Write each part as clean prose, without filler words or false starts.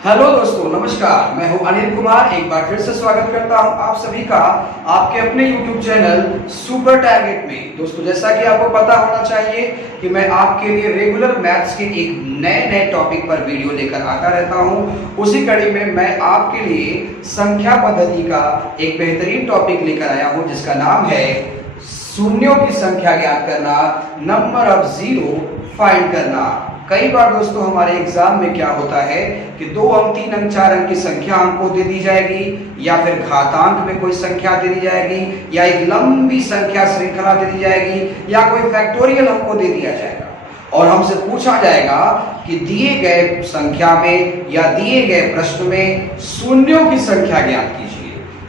Hello दोस्तों, नमस्कार। मैं हूं अनिल कुमार। एक बार फिर से स्वागत करता हूं आप सभी का आपके अपने YouTube चैनल सुपर टारगेट में। दोस्तों, जैसा कि आपको पता होना चाहिए कि मैं आपके लिए रेगुलर मैथ्स के एक नए टॉपिक पर वीडियो लेकर आता रहता हूं। उसी कड़ी में मैं आपके लिए संख्या पद्धति का एक बेहतरीन टॉपिक लेकर आया हूं, जिसका नाम है शून्यों की संख्या ज्ञात करना, नंबर ऑफ जीरो फाइंड करना। कई बार दोस्तों हमारे एग्जाम में क्या होता है कि 2 अंक 3 अंक 4 अंक की संख्या हमको दे दी जाएगी, या फिर घातांक में कोई संख्या दे दी जाएगी, या एक लंबी संख्या श्रृंखला दे दी जाएगी, या कोई फैक्टोरियल हमको दे दिया जाएगा और हमसे पूछा जाएगा कि दिए गए संख्या में या दिए गए प्रश्न में शून्यों की संख्या ज्ञात कीजिए।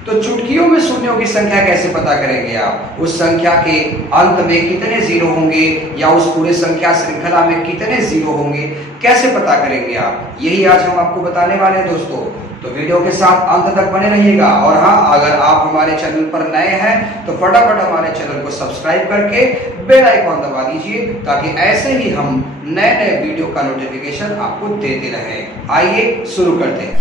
तो चुटकियों में शून्यों की संख्या कैसे पता करेंगे आप? उस संख्या के अंत में कितने जीरो होंगे, या उस पूरे संख्या श्रृंखला में कितने जीरो होंगे, कैसे पता करेंगे आप? यही आज हम आपको बताने वाले हैं दोस्तों। तो वीडियो के साथ अंत तक बने रहिएगा। और हाँ, अगर आप हमारे चैनल पर नए हैं तो फटाफट हमारे चैनल को सब्सक्राइब करके बेल आइकॉन दबा दीजिए, ताकि ऐसे ही हम नए वीडियो का नोटिफिकेशन आपको देते रहे। आइए शुरू करते हैं।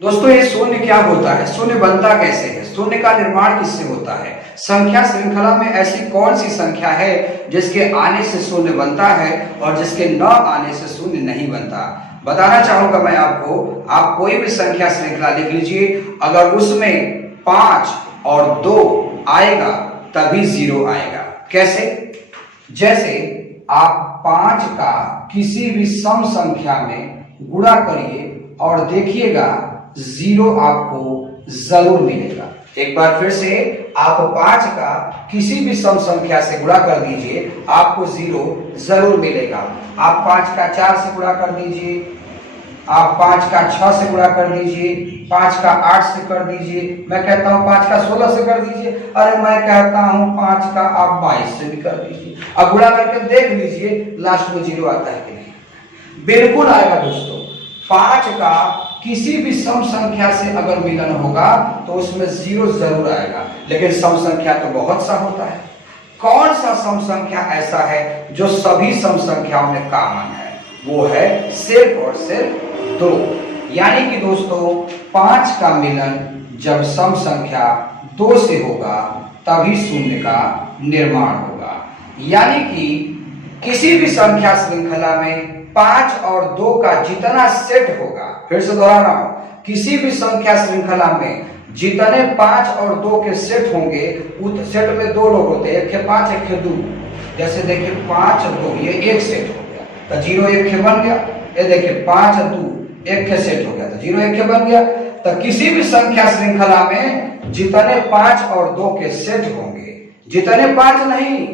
दोस्तों, ये शून्य क्या होता है? शून्य बनता कैसे है? शून्य का निर्माण किससे होता है? संख्या श्रृंखला में ऐसी कौन सी संख्या है जिसके आने से शून्य बनता है और जिसके न आने से शून्य नहीं बनता? बताना चाहूंगा मैं आपको। आप कोई भी संख्या श्रृंखला लिख लीजिए, अगर उसमें 5 और 2 आएगा तभी जीरो आएगा। कैसे? जैसे आप 5 का किसी भी सम संख्या में गुणा करिए और देखिएगा जीरो आपको जरूर मिलेगा। एक बार फिर से, आप 5 का किसी भी सम संख्या से गुणा कर दीजिए, आपको जीरो जरूर मिलेगा। आप 5 का 4 से गुणा कर दीजिए, आप 5 का 6 से गुणा कर दीजिए, 5 का 8 से कर दीजिए, मैं कहता हूं 5 का 16 से कर दीजिए, अरे मैं कहता हूं 5 का आप 22 से भी कर दीजिए। अब गुणा करके देख लीजिए लास्ट में जीरो आता है कि नहीं। बिल्कुल आएगा दोस्तों। 5 का किसी भी सम संख्या से अगर मिलन होगा तो उसमें जीरो जरूर आएगा। लेकिन सम संख्या तो बहुत सा होता है। कौन सा सम संख्या ऐसा है जो सभी सम संख्याओं में कॉमन है? वो है सिर्फ और सिर्फ 2। यानी कि दोस्तों, 5 का मिलन जब सम संख्या 2 से होगा तभी शून्य का निर्माण होगा। यानी कि किसी भी संख्या श्रृंखला में 5 और 2 का जितना सेट होगा, फिर से दोहरा रहा हूं, किसी भी संख्या श्रृंखला में जितने 5 और 2 के सेट होंगे, उस सेट में 2 लोग होते हैं, एक है 5 एक है 2। जैसे देखिए 5 2 ये एक सेट हो गया तो जीरो एक है बन गया। ये देखिए 5 2 एक है सेट हो गया तो जीरो एक है बन गया। तो किसी भी संख्या श्रृंखला में जितने 5 और 2 के सेट होंगे, जितने 5 नहीं,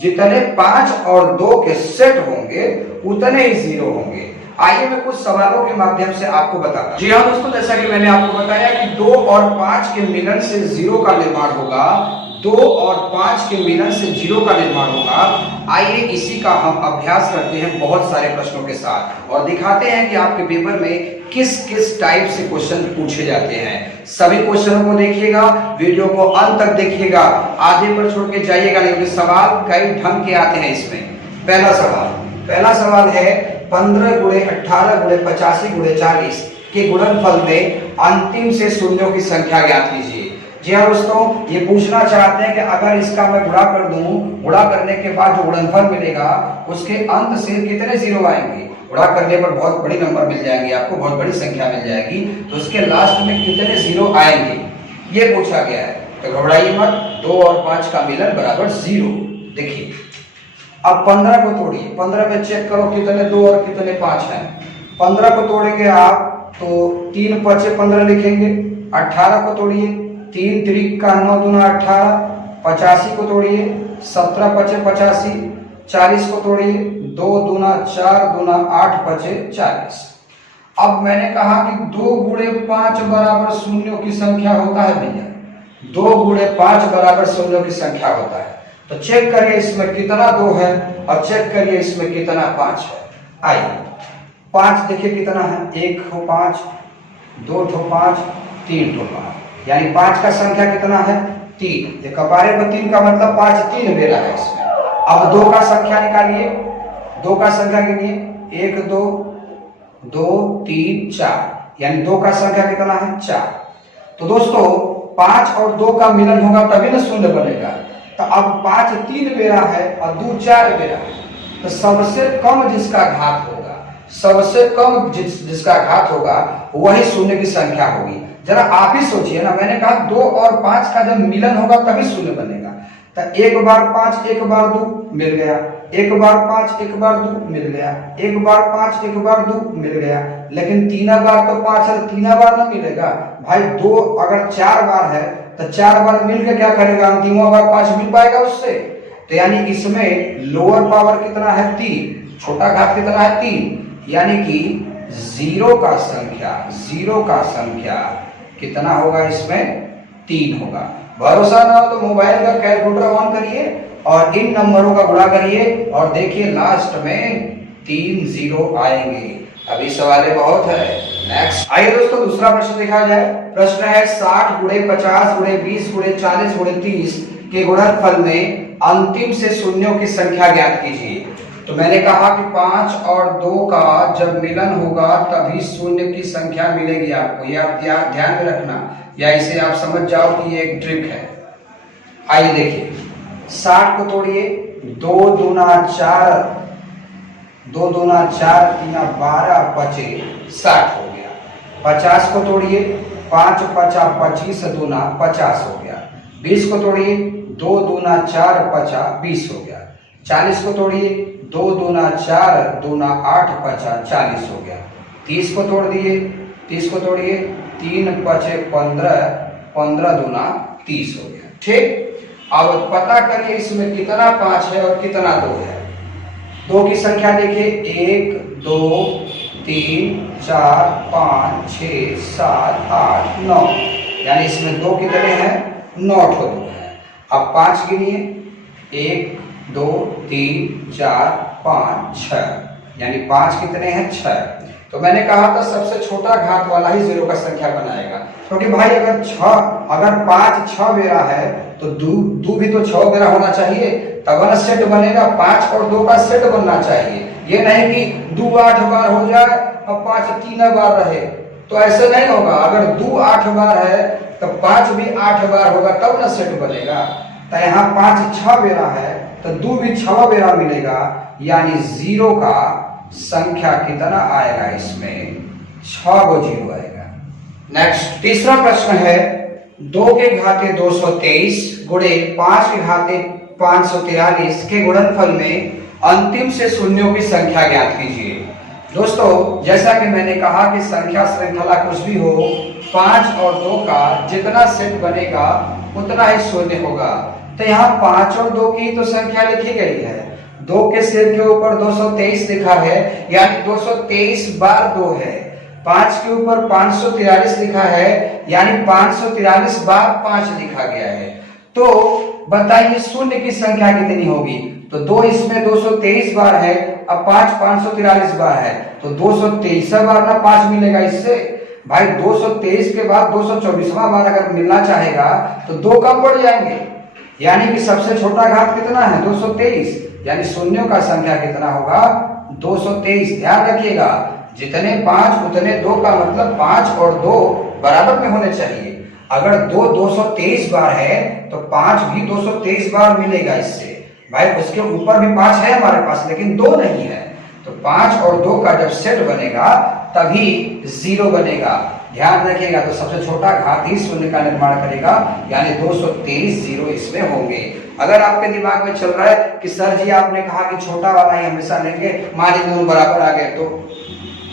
जितने 5 और 2 के सेट होंगे उतने ही जीरो होंगे। आइए मैं कुछ सवालों के माध्यम से आपको बताता हूं। जी हाँ दोस्तों, जैसा कि मैंने आपको बताया कि 2 और 5 के मिलन से जीरो का निर्माण होगा। 2 और 5 के मिलन से जीरो का निर्माण होगा। आइए इसी का हम अभ्यास करते हैं बहुत सारे प्रश्नों के साथ और दिखाते हैं कि आपके पेपर में किस किस टाइप से क्वेश्चन पूछे जाते हैं। सभी क्वेश्चनों को देखिएगा, वीडियो को अंत तक देखिएगा, आधे पर छोड़ के जाइएगा नहीं, क्योंकि सवाल कई ढंग के आते हैं इसमें। पहला सवाल है 15 गुणे 18 गुणे 85 गुणे 40 के गुणनफल में अंतिम से शून्यों की संख्या ज्ञात कीजिए। जी हाँ दोस्तों, ये पूछना चाहते हैं कि अगर इसका मैं गुणा कर दूं, गुणा करने के बाद जो गुणनफल मिलेगा उसके अंत से कितने जीरो आएंगे? गुणा करने पर बहुत बड़ी नंबर मिल जाएंगे, आपको बहुत बड़ी संख्या मिल जाएगी, तो उसके लास्ट में कितने जीरो आएंगे ये पूछा गया है। तो घबराइए मत, 2 और 5 का मिलन बराबर जीरो। देखिए अब 15 को तोड़िए, 15 में चेक करो कितने 2 और कितने 5 हैं। 15 को तोड़ेंगे आप तो 3 5 15 लिखेंगे। 18 को तोड़िए, 3 3 का 9 दूना 18। 85 को तोड़िए, 17 5 85। 40 को तोड़िए, 2 दूना 4 दूना 8 5 40। अब मैंने कहा कि 2 गुणे 5 बराबर शून्यों की संख्या होता है भैया। 2 गुणे 5 बराबर शून्यों की संख्या होता है। तो चेक करिए इसमें कितना 2 है और चेक करिए इसमें कितना 5 है। आइए 5 देखिए कितना है, 1 ठो 5, 2 ठो 5, 3 ठो 5, यानी 5 का संख्या कितना है 3। ये कपारे में 3 का मतलब 5 3 मेरा है इसमें। अब दो का संख्या निकालिए, दो का संख्या गिनिए, 1 2 2 3 4, यानी दो का संख्या कितना है 4। तो दोस्तों 5 और 2 का मिलन होगा तभी ना शून्य बनेगा। तो अब 5 3 बेरा है और 2 4 बेरा है, तो सबसे कम जिसका घात होगा, सबसे कम जिसका घात होगा वही शून्य की संख्या होगी। जरा आप ही सोचिए ना, मैंने कहा 2 और 5 का जब मिलन होगा तभी शून्य बनेगा। तो एक बार 5 एक बार 2 मिल गया, एक बार 5 एक बार 2 मिल गया, एक बार 5 एक बार 2 मिल गया, लेकिन 3 बार तो 5 है, 3 बार ना मिलेगा भाई। 2 अगर 4 बार है तो 4 बार मिलकर क्या करेगा, अंतिम बार 5 मिल पाएगा उससे। तो यानी इसमें लोअर पावर कितना है 3, छोटा घात कितना है 3, यानी कि जीरो का संख्या कितना होगा, इसमें 3 होगा। भरोसा ना हो तो मोबाइल का कैलकुलेटर ऑन करिए और इन नंबरों का गुणा करिए और देखिए लास्ट में 3 जीरो आएंगे। अभी सवाल बहुत है। नेक्स्ट आइए दोस्तों दूसरा प्रश्न देखा जाए। प्रश्न है 60 गुणे 50 गुणे 20 गुणे 40 गुणे 30 के गुणनफल में अंतिम से शून्यों की संख्या ज्ञात कीजिए। तो मैंने कहा कि 5 और 2 का जब मिलन होगा तभी शून्य की संख्या मिलेगी आपको, ये आप ध्यान में रखना, या इसे आप समझ जाओ कि ये एक ट्रिक है। आइए देखिए 60 को तोड़िए, 2 दूना 4, 2 दूना 4 3 12 पचे 60 हो गया। 50 को तोड़िए, 5 पचा 25 दूना 50 हो गया। 20 को तोड़िए, 2 दूना 4 पचा 20 हो गया। 40 को तोड़िए, 2 दूना 4 दूना 8 पचा 40 हो गया। 30 को तोड़ दिए, 30 को तोड़िए, 3 पचे 15, 15 दूना 30 हो गया। ठीक, अब पता करिए इसमें कितना 5 है और कितना 2 है। 2 की संख्या देखिए, 1 2 3 4 5 6 7 8 9, यानी इसमें 2 कितने हैं, 9 ठो 2 है। अब 5 गिनिए, 1 2 3 4 5 6, यानी 5 कितने हैं 6। तो मैंने कहा था सबसे छोटा घात वाला ही जीरो का संख्या बनाएगा, क्योंकि भाई अगर 5 6 बेरा है तो 2 भी तो 6 बेरा होना चाहिए, तब ना सेट बनेगा। 5 और 2 का सेट बनना चाहिए, ये नहीं कि 2 8 बार हो जाए और 5 3 बार रहे, तो ऐसे नहीं होगा। अगर 2 8 बार है तो 5 भी 8 बार होगा तब ना सेट बनेगा। तो यहाँ 5 6 बेरा है तो 2 भी 6 बेरा मिलेगा, यानी जीरो का संख्या कितना आएगा, इसमें 6 गो जीरो आएगा। नेक्स्ट तीसरा प्रश्न है 2 के घाते 223 गुणे 5 के घाते 543 के गुणनफल में अंतिम से शून्यों की संख्या ज्ञात कीजिए। दोस्तों जैसा कि मैंने कहा कि संख्या श्रृंखला कुछ भी हो, 5 और 2 का जितना सेट बनेगा उतना ही शून्य होगा। तो यहाँ 5 और 2 की तो संख्या लिखी गई है, 2 के सिर के ऊपर 223 लिखा है, यानी 223 बार 2 है। 5 के ऊपर 543 लिखा है, यानी 543 बार 5 लिखा गया है। तो बताइए शून्य की संख्या कितनी होगी। तो 2 इसमें 223 बार है, अब 5 543 बार है, तो 223 बार ना 5 मिलेगा इससे। भाई 223 के बाद 224वां बार अगर मिलना चाहेगा तो 2 कम बढ़ जाएंगे, यानी कि सबसे छोटा घात कितना है 223, यानी शून्यों का संख्या कितना होगा 223। ध्यान रखिएगा जितने 5 उतने 2 का मतलब 5 और 2 बराबर में होने चाहिए। अगर 2 223 बार है तो 5 भी 223 बार मिलेगा इससे। भाई उसके ऊपर भी 5 है हमारे पास, लेकिन 2 नहीं है। तो 5 और 2 का जब सेट बनेगा तभी जीरो बनेगा। ध्यान रखिएगा, तो सबसे छोटा घात ही शून्य का निर्माण करेगा, यानी 223 जीरो इसमें होंगे। अगर आपके दिमाग में चल रहा है कि सर जी आपने कहा कि छोटा वाला ही हमेशा लेंगे, मान लीजिए दोनों बराबर आ गए, तो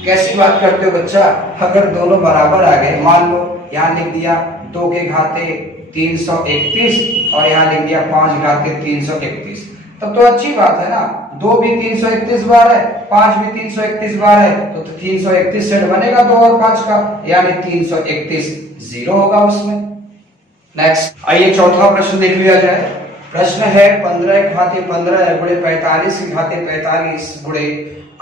कैसी बात करते हो बच्चा। अगर दोनों बराबर आ गए, मान लो यहाँ लिख दिया 2 के घाते 331 और यहाँ लिख दिया 5 घाते 331, तब तो अच्छी बात है ना। 2 भी 331 बार है, 5 भी 331 बार है, तो 331 सेट बनेगा 2 और 5 का, यानी 331 जीरो होगा उसमें। नेक्स्ट आइए चौथा प्रश्न देख लिया जाए। प्रश्न है 15 घाते 15 गुणे 45 घाते 45 गुणे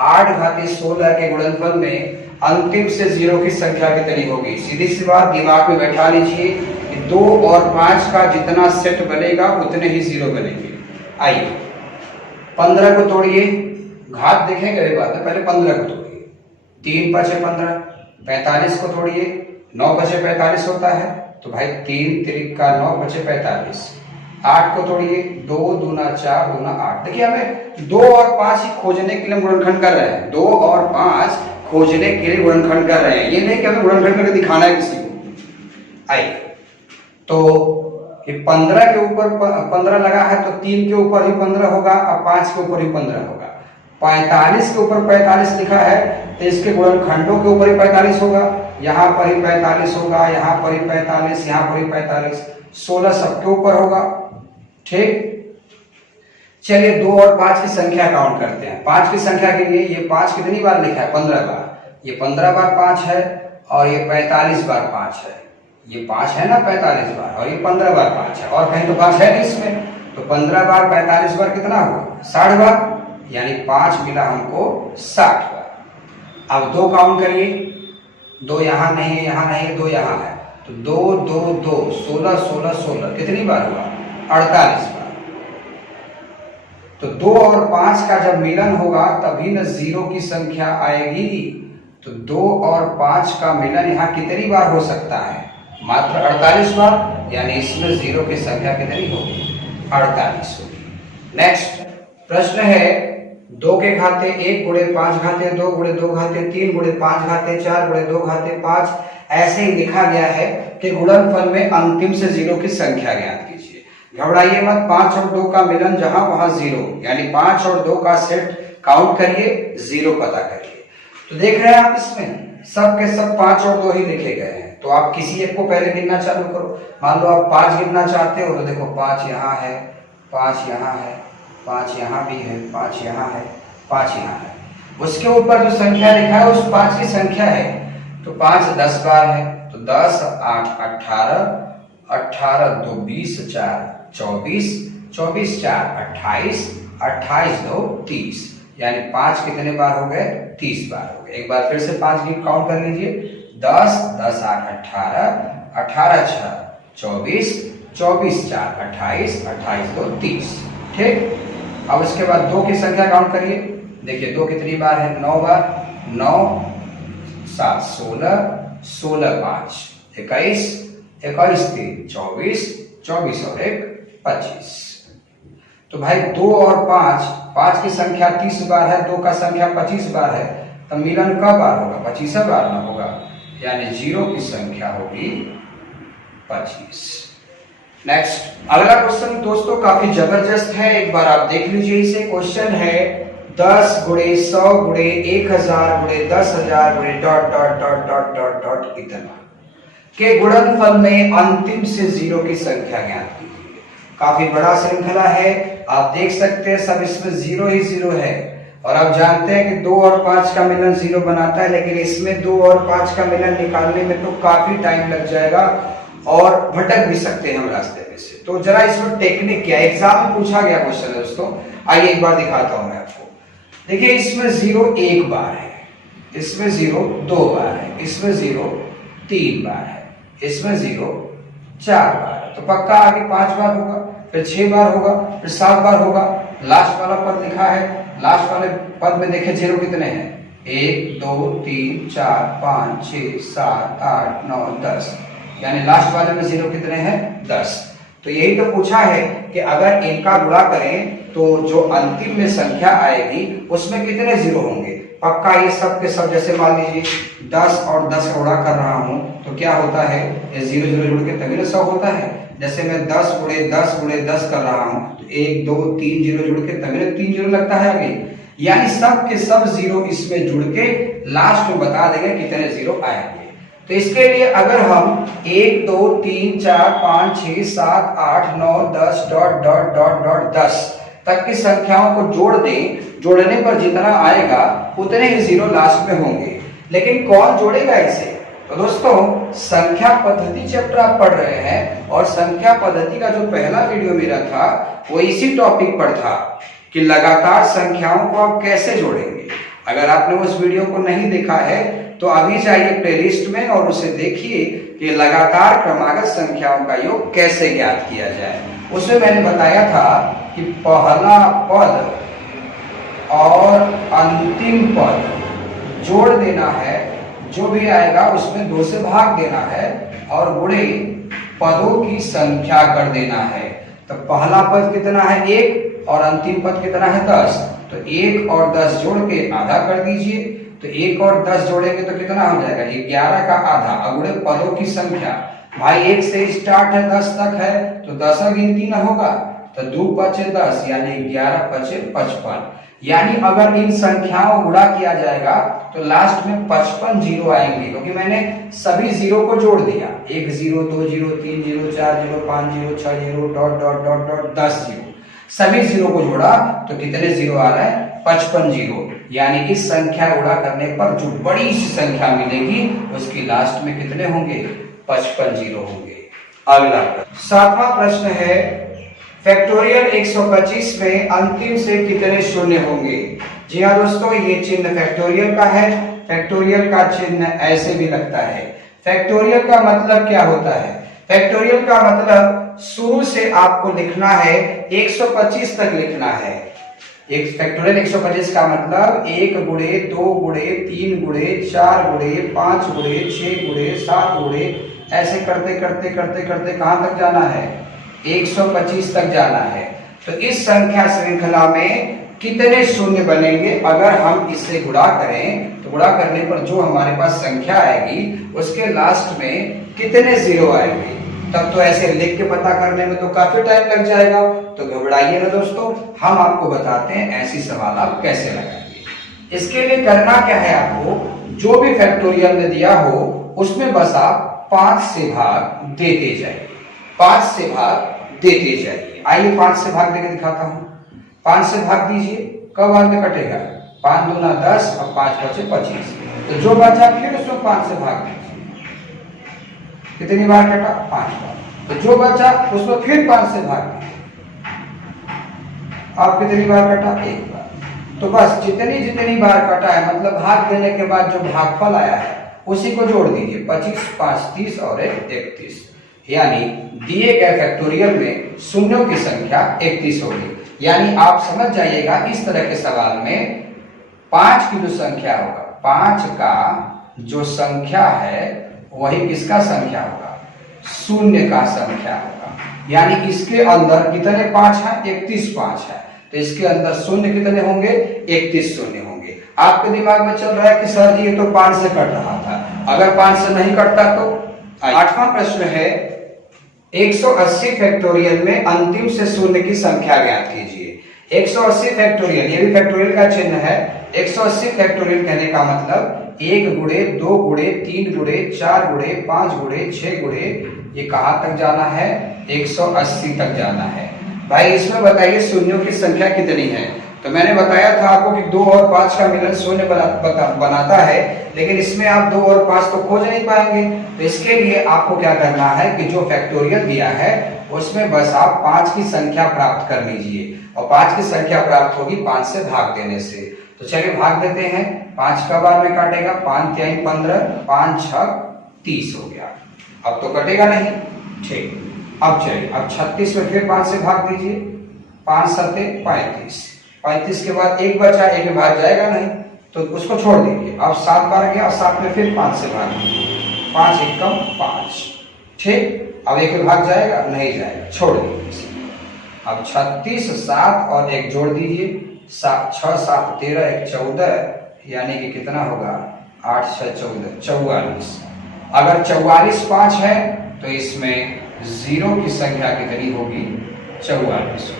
8 घाते 16 के गुणनफल में अंतिम से जीरो की संख्या कितनी होगी। सीधी सी बात दिमाग में बैठा लीजिए कि 2 और 5 का जितना सेट बनेगा उतने ही जीरो बनेंगे। आइए 15 को तोड़िए, घात देखेंगे अभी बाद में, पहले 15 को तोड़िए। 3 5 15, 45 को तोड़िए, 9 5 45 होता है, तो भाई 3 3 9 5 45। 8 को तोड़िए, 2 दूना 4 दूना 8। देखिए हमें 2 और 5 ही खोजने के लिए गुणनखंड कर रहे हैं, 2 और 5 खोजने के लिए गुणनखंड कर रहे हैं, ये नहीं कि हमें गुणनखंड करके दिखाना है किसी को। आइए, तो कि 15 के ऊपर 15 लगा है तो 3 के ऊपर ही 15 होगा और 5 के ऊपर ही 15 होगा। 45 के ऊपर 45 लिखा है तो इसके गुणनखंडों के ऊपर ही 45 होगा, यहाँ पर ही 45 होगा, यहाँ पर ही 45, यहाँ पर ही 45, 16 सबके ऊपर होगा। ठीक, चलिए 2 और 5 की संख्या काउंट करते हैं। 5 की संख्या के लिए ये 5 कितनी बार लिखा है? 15 बार। ये 15 बार 5 है और ये 45 बार 5 है। ये 5 है ना 45 बार, और ये 15 बार 5 है, और कहीं तो 5 है नहीं इसमें, तो 15 बार 45 बार कितना हुआ? 60 बार, यानी 5 मिला हमको 60 बार। अब 2 काउंट करिए, 2 यहाँ नहीं है, यहाँ नहीं है, 2 यहाँ है, तो 2 2 2 16 16 16 कितनी बार हुआ? 48 बार। तो 2 और 5 का जब मिलन होगा तभी न 0 की संख्या आएगी। तो 2 और 5 का मिलन यहाँ कितनी बार हो सकता है? मात्र 48 बार, यानी इसमें 0 की संख्या कितनी होगी? 48 होगी। नेक्स्ट प्रश्न है, 2 के घाते 1 गुणे 5 घाते 2 गुणे 2 घाते 3 गुणे 5 घाते 4 गुणे 2 घाते 5, ऐसे ही लिखा गया है कि गुणनफल में अंतिम से 0 की संख्या ज्ञात कीजिए। घबराइए मत, 5 और 2 का मिलन जहां वहां 0, यानी 5 और 2 का सेट काउंट करिए, 0 पता करिए। तो देख रहे हैं आप, इसमें सब के सब 5 और 2 ही लिखे गए हैं, तो आप किसी एक को पहले गिनना चालू करो। मान लो आप 5 गिनना चाहते हो, तो देखो 5 यहाँ है, 5 यहाँ है, 5 यहाँ भी है, 5 यहाँ है, 5 यहाँ है। उसके ऊपर जो संख्या लिखा है उस 5 की संख्या है, तो 5 10 बार है, तो 10 8 18, 18 2 20 4 24, 24 4 28, 28 2 30, यानी 5 कितने बार हो गए? 30 बार हो गए। एक बार फिर से 5 की काउंट कर लीजिए, 10 10 8 18, 18 6 24, 24 4 28, 28 2 30। ठीक, अब उसके बाद 2 की संख्या काउंट करिए। देखिए 2 कितनी बार है? 9 बार। 9 7 16, 16 5 21, 21 3 24, 24 और 1 25। तो भाई 2 और 5 की संख्या 30 बार है, 2 का संख्या 25 बार है, तो मिलन कब बार होगा? 25 बार ना होगा, यानी 0 की संख्या होगी 25। नेक्स्ट अगला क्वेश्चन दोस्तों काफी जबरदस्त है, एक बार आप देख लीजिए इसे। क्वेश्चन है 10 गुणे 100 गुणे 1000 गुणे 10,000 गुणे dot dot dot dot dot dot इतना के गुणनफल में अंतिम से 0 की संख्या ज्ञात कीजिए। काफी बड़ा श्रृंखला है, आप देख सकते हैं सब इसमें 0 ही 0 है, और आप जानते हैं कि 2 और 5 का मिलन 0 बनाता है, लेकिन इसमें 2 और 5 का मिलन निकालने में तो काफी टाइम लग जाएगा और भटक भी सकते हैं हम रास्ते में से। तो जरा इसमें टेक्निक क्या, एग्जाम में पूछा गया क्वेश्चन है दोस्तों, आइए एक बार दिखाता हूं मैं आपको। देखिए इसमें 0 1 बार है, इसमें 0 2 बार है, इसमें 0 3 बार है, इसमें 0 4 बार है, तो पक्का आगे 5 बार होगा, फिर 6 बार होगा, फिर 7 बार होगा। लास्ट वाला पद लिखा है, लास्ट वाले पद में देखे 0 कितने हैं? 1 2 3 4 5 6 7 8 9 10, यानी लास्ट वाले में 0 कितने हैं? 10। तो यही तो पूछा है कि अगर इनका गुणा करें तो जो अंतिम में संख्या आएगी उसमें कितने 0 होंगे? पक्का ये सब के सब, जैसे मान लीजिए 10 और 10 का गुणा कर रहा हूं तो क्या होता है? ये 0 0 जुड़ के तभी 100 होता है। जैसे मैं 10 गुणे 10 गुणे 10 कर रहा हूं तो 1 2 3 0 जुड़ के तभी 3 0 लगता है आगे, यानी सब के सब 0 इसमें जुड़ के लास्ट में बता देंगे कितने 0 आएंगे। तो इसके लिए अगर हम 1 2 3 4 5 6 7 8 9 10 डॉट डॉट डॉट डॉट 10 तक की संख्याओं को जोड़ दें, जोड़ने पर जितना आएगा उतने ही 0 लास्ट में होंगे। लेकिन कौन जोड़ेगा इसे? तो दोस्तों संख्या पद्धति चैप्टर आप पढ़ रहे हैं, और संख्या पद्धति का जो पहला वीडियो मेरा था वो इसी टॉपिक पर था कि लगातार संख्याओं को आप कैसे जोड़ेंगे। अगर आपने उस वीडियो को नहीं देखा है तो अभी जाइए प्लेलिस्ट में और उसे देखिए कि लगातार क्रमागत संख्याओं का योग कैसे ज्ञात किया जाए। उसमें मैंने बताया था कि पहला पद और अंतिम पद जोड़ देना है, जो भी आएगा उसमें 2 से भाग देना है और गुणे पदों की संख्या कर देना है। तो पहला पद कितना है 1 और अंतिम पद कितना है 10, तो 1 और 10 जोड़ के आधा कर दीजिए। तो 1 और 10 जोड़ेंगे तो कितना हो जाएगा 11 का आधा, अगुणे पदों की संख्या। भाई 1 से स्टार्ट है 10 तक है तो 10 गिनती न होगा, तो 2 पचे 10 यानी 11 पचे 55। यानी अगर इन संख्याओं गुणा किया जाएगा तो लास्ट में 55 जीरो आएंगे, क्योंकि मैंने सभी जीरो को जोड़ दिया, 1 zero 2 zero 3 zero 4 zero 5 zero 6 zero dot dot dot dot 10 zero, सभी जीरो को जोड़ा तो कितने जीरो आ रहा है 55 जीरो। यानी इस संख्या गुणा करने पर जो बड़ी सी संख्या मिलेगी उसकी लास्ट में कितने होंगे 55 जीरो होंगे। अगला 7वां प्रश्न है फैक्टोरियल 125 में अंतिम से कितने शून्य होंगे। जी हाँ दोस्तों, ये चिन्ह फैक्टोरियल का है। फैक्टोरियल का चिन्ह ऐसे भी लगता है। फैक्टोरियल का मतलब क्या होता है? फैक्टोरियल का मतलब शुरू से आपको लिखना है 125 तक लिखना है। एक फैक्टोरियल 125 का मतलब 1 गुणे 2 गुणे 3 गुणे 4 गुणे 5 गुणे 6 गुणे 7 गुणे, ऐसे करते करते करते करते कहां तक जाना है 125 तक जाना है। तो इस संख्या श्रृंखला में कितने शून्य बनेंगे अगर हम इससे गुणा करें, तो गुणा करने पर जो हमारे पास संख्या आएगी उसके लास्ट में कितने जीरो आएंगे। तब तो ऐसे लिख के पता करने में तो काफी टाइम लग जाएगा, तो घबराइए ना दोस्तों, हम आपको बताते हैं ऐसी सवाल आप कैसे लगाएंगे। इसके लिए करना क्या है, आपको जो भी फैक्टोरियल में दिया हो उसमें बस आप 5 से भाग देते जाइए, 5 से भाग देते जाइए। आइए 5 से भाग देकर दिखाता हूं। 5 से भाग दीजिए, कब आगे कटेगा 5 दूना 10 और 5 बचे 25, तो जो बचा फिर उसमें 5 से भाग दीजिए। कितनी बार कटा 5 बार, तो जो बचा उसमें फिर 5 से भाग दीजिए। आप कितनी बार कटा 1 बार, तो बस जितनी जितनी बार कटा है मतलब भाग देने के बाद जो भागफल आया है उसी को जोड़ दीजिए। 25 5 30 और 31, यानी दिए गए फैक्टोरियल में शून्यों की संख्या 31 होगी। यानी आप समझ जाइएगा इस तरह के सवाल में 5 की जो संख्या होगा, 5 का जो संख्या है वही किसका संख्या होगा, शून्य का संख्या होगा। यानी इसके अंदर कितने 5 है 31 5 है, तो इसके अंदर शून्य कितने होंगे 31 शून्य होंगे। आपके दिमाग में चल रहा है कि सर जी ये तो 5 से कट रहा था, अगर 5 से नहीं कटता तो। 8वां प्रश्न है 180 फैक्टोरियल में अंतिम से शून्य की संख्या ज्ञात कीजिए। 180 फैक्टोरियल, ये भी फैक्टोरियल का चिन्ह है। 180 फैक्टोरियल कहने का मतलब 1 गुणे 2 गुणे 3 गुणे 4 गुणे 5 गुणे 6 गुणे, ये कहां तक जाना है 180 तक जाना है। भाई इसमें बताइए शून्यों की संख्या कितनी है। तो मैंने बताया था आपको कि 2 और 5 का मिलन शून्य बनाता है, लेकिन इसमें आप 2 और 5 तो खोज नहीं पाएंगे। तो इसके लिए आपको क्या करना है कि जो फैक्टोरियल दिया है उसमें बस आप 5 की संख्या प्राप्त कर लीजिए, और 5 की संख्या प्राप्त होगी 5 से भाग देने से। तो चलिए भाग देते हैं। 5 का बार में काटेगा, 5 3 15, 5 6 30 हो गया। अब तो कटेगा नहीं, ठीक। अब चलिए, अब 36 में फिर 5 से भाग दीजिए, 5 7 35, 35 के बाद 1 बचा, 1 में भाग जाएगा नहीं तो उसको छोड़ दीजिए। अब 7 बार गया, 7 में फिर 5 से भाग दीजिए, 5 एकम 5, ठीक। अब 1 में भाग जाएगा नहीं जाएगा, छोड़ दीजिए। अब 36 7 और 1 जोड़ दीजिए, 6 7 13 1 14, यानी कि कितना होगा 8 6 14 44। अगर 44 5 है तो इसमें जीरो की संख्या कितनी होगी 44।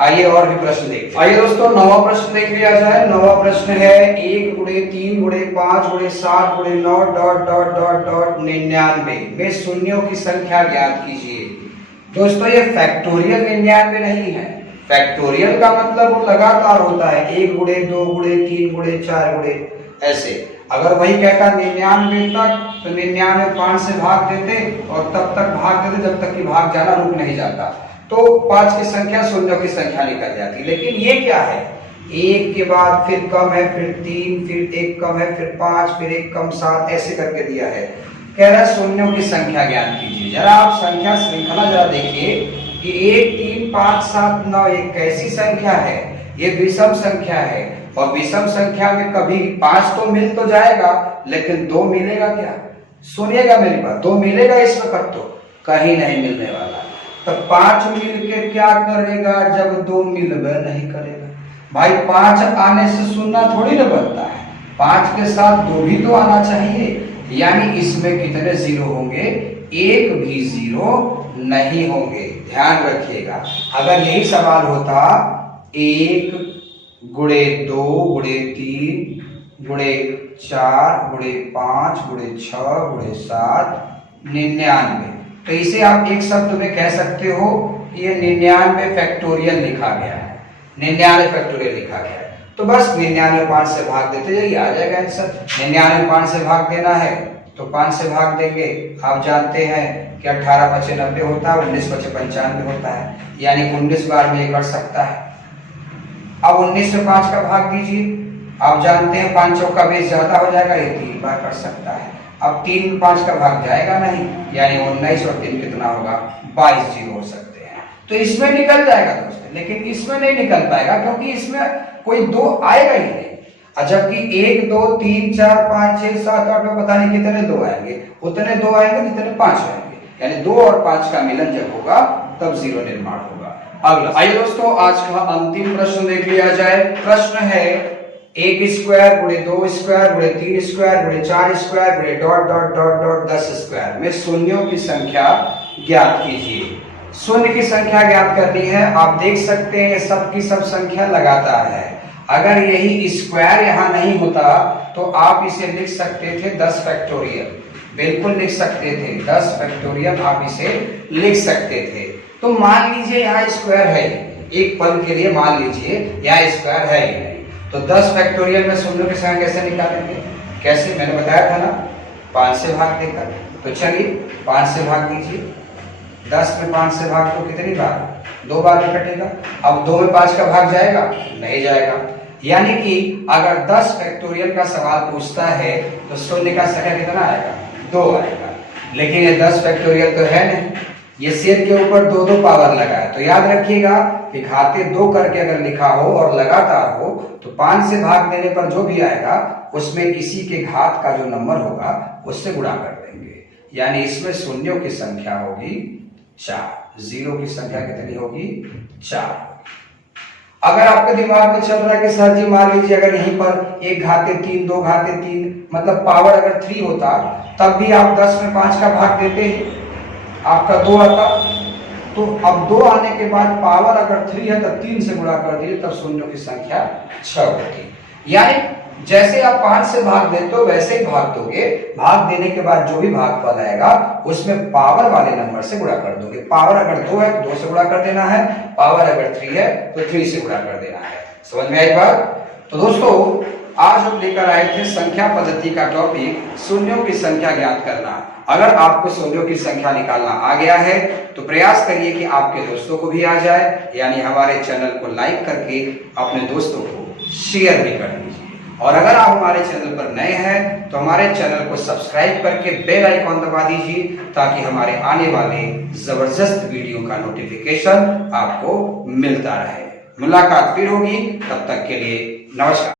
आइए और भी प्रश्न देखते हैं। आइए दोस्तों 9वां प्रश्न देख लिया जाए। 9वां प्रश्न है 1 गुणे 3 गुणे 5 गुणे 7 गुणे 9 डॉट डॉट डॉट डॉट 99 में शून्यों की संख्या ज्ञात कीजिए। दोस्तों ये फैक्टोरियल 99 नहीं है। फैक्टोरियल का मतलब वो लगातार होता है, 1 गुणे 2 गुणे 3 गुणे 4 गुणे ऐसे। अगर वही कहता 99 तक तो 99 5 से भाग देते और तब तक भाग देते जब तक कि भाग जाना रुक नहीं जाता, तो 5 की संख्या शून्यों की संख्या निकल जाती। लेकिन ये क्या है, 1 के बाद फिर कम है, फिर 3, फिर 1 कम है, फिर 5, फिर 1 कम 7, ऐसे करके दिया है। कह रहा है शून्यों की संख्या ज्ञात कीजिए। जरा आप संख्या श्रृंखला जरा देखिए कि 1 3 5 7 9 एक कैसी संख्या है। ये विषम संख्या है और विषम संख्या में कभी 5 तो मिल तो जाएगा, लेकिन 2 मिलेगा क्या? सुनिएगा मेरी बात, 2 मिलेगा इस वक्त? तो कहीं नहीं मिलने वाला। तो 5 मिल के क्या करेगा जब 2 मिलवे नहीं करेगा? भाई 5 आने से शून्य थोड़ी ना बनता है, 5 के साथ 2 भी तो आना चाहिए। यानी इसमें कितने जीरो होंगे? एक भी जीरो नहीं होंगे। ध्यान रखिएगा, अगर यही सवाल होता 1 गुणे 2 गुणे 3 गुणे 4 गुणे 5 गुणे 6 गुणे 7 99, तो इसे आप एक शब्द में कह सकते हो, ये 99 फैक्टोरियल लिखा गया है, 99 फैक्टोरियल लिखा गया है। तो बस 99 5 से भाग देते जाइए, आ जाएगा आंसर। 99 5 से भाग देना है तो 5 से भाग देंगे। आप जानते हैं कि 18 5 90 होता है, 19 5 95 होता है, यानी 19 बार में ये कर सकता है। अब 19 में 5 का भाग दीजिए, आप जानते हैं 5 चौका 20 ज्यादा हो जाएगा, ये 3 बार कर सकता है। अब 3 में 5 का भाग जाएगा नहीं, यानी 19 और 3 कितना होगा? 22 जीरो हो सकते हैं। तो इसमें निकल जाएगा दोस्तों, लेकिन इसमें नहीं निकल पाएगा क्योंकि इसमें कोई 2 आएगा ही नहीं। जबकि 1 2 3 4 5 6 7 8 में पता नहीं कितने 2 आएंगे, उतने 2 आएंगे जितने 5 आएंगे, यानी 2 और 5 का मिलन जब होगा तब जीरो निर्माण होगा। अगला आइए दोस्तों, आज का अंतिम प्रश्न देख लिया जाए। प्रश्न है 1 स्क्वायर गुणे 2 स्क्वायर गुणे 3 स्क्वायर गुणे 4 स्क्वायर गुणे dot dot dot dot 10 square में शून्यों की संख्या ज्ञात कीजिए। शून्य की संख्या ज्ञात करनी है। आप देख सकते हैं सब की सब संख्या लगातार है। अगर यही स्क्वायर यहाँ नहीं होता तो आप इसे लिख सकते थे 10 फैक्टोरियल, बिल्कुल लिख सकते थे 10 फैक्टोरियल, आप इसे लिख सकते थे। तो मान लीजिए यहाँ स्क्वायर है, एक पल के लिए मान लीजिए यहाँ स्क्वायर है ही नहीं, तो 10 फैक्टोरियल में शून्यों की संख्या कैसे निकालेंगे? कैसे? मैंने बताया था ना, 5 से भाग देकर। तो चलिए 5 से भाग दीजिए। 10 में 5 से भाग तो कितनी बार? 2 बार में कटेगा। अब 2 में 5 का भाग जाएगा? नहीं जाएगा। यानी कि अगर 10 फैक्टोरियल का सवाल पूछता है तो शून्य का संख्या कितना आएगा? 2 आएगा। लेकिन ये 10 फैक्टोरियल तो है नहीं, ये शेर के ऊपर 2 पावर लगा है। तो याद रखिएगा कि घाते 2 करके अगर लिखा हो और लगातार हो तो 5 से भाग देने पर जो भी आएगा उसमें इसी के घात का जो नंबर होगा उससे गुणा कर देंगे। यानी इसमें शून्यों की संख्या होगी 4, जीरो की संख्या कितनी होगी? 4। अगर आपके दिमाग में चल रहा है कि सर जी मान लीजिए अगर यहीं पर 1 घाते 3 2 घाते 3 मतलब पावर अगर 3 होता तब भी आप 10 में 5 का भाग देते ही आपका 2 आता। तो अब 2 आने के बाद पावर अगर 3 है तो 3 से गुणा कर दीजिए, तब शून्यों की संख्या 6 होती। यानी जैसे आप 5 से भाग देते हो वैसे ही भाग दोगे। भाग देने के बाद जो भी भागफल आएगा उसमें पावर वाले नंबर से गुणा कर दोगे। पावर अगर 2 है तो 2 से गुणा कर देना है, पावर अगर 3 है तो 3 से गुणा कर देना है। समझ में आई बात? तो दोस्तों आज हम लेकर आए थे संख्या पद्धति का टॉपिक, शून्यों की संख्या ज्ञात करना। अगर आपको शून्यों की संख्या निकालना आ गया है तो प्रयास करिए कि आपके दोस्तों को भी आ जाए, यानी हमारे चैनल को लाइक करके अपने दोस्तों को शेयर भी कर दीजिए। और अगर आप हमारे चैनल पर नए हैं तो हमारे चैनल को सब्सक्राइब करके बेल आइकॉन दबा दीजिए ताकि हमारे आने वाले जबरदस्त वीडियो का नोटिफिकेशन आपको मिलता रहे। मुलाकात फिर होगी, तब तक के लिए नमस्कार।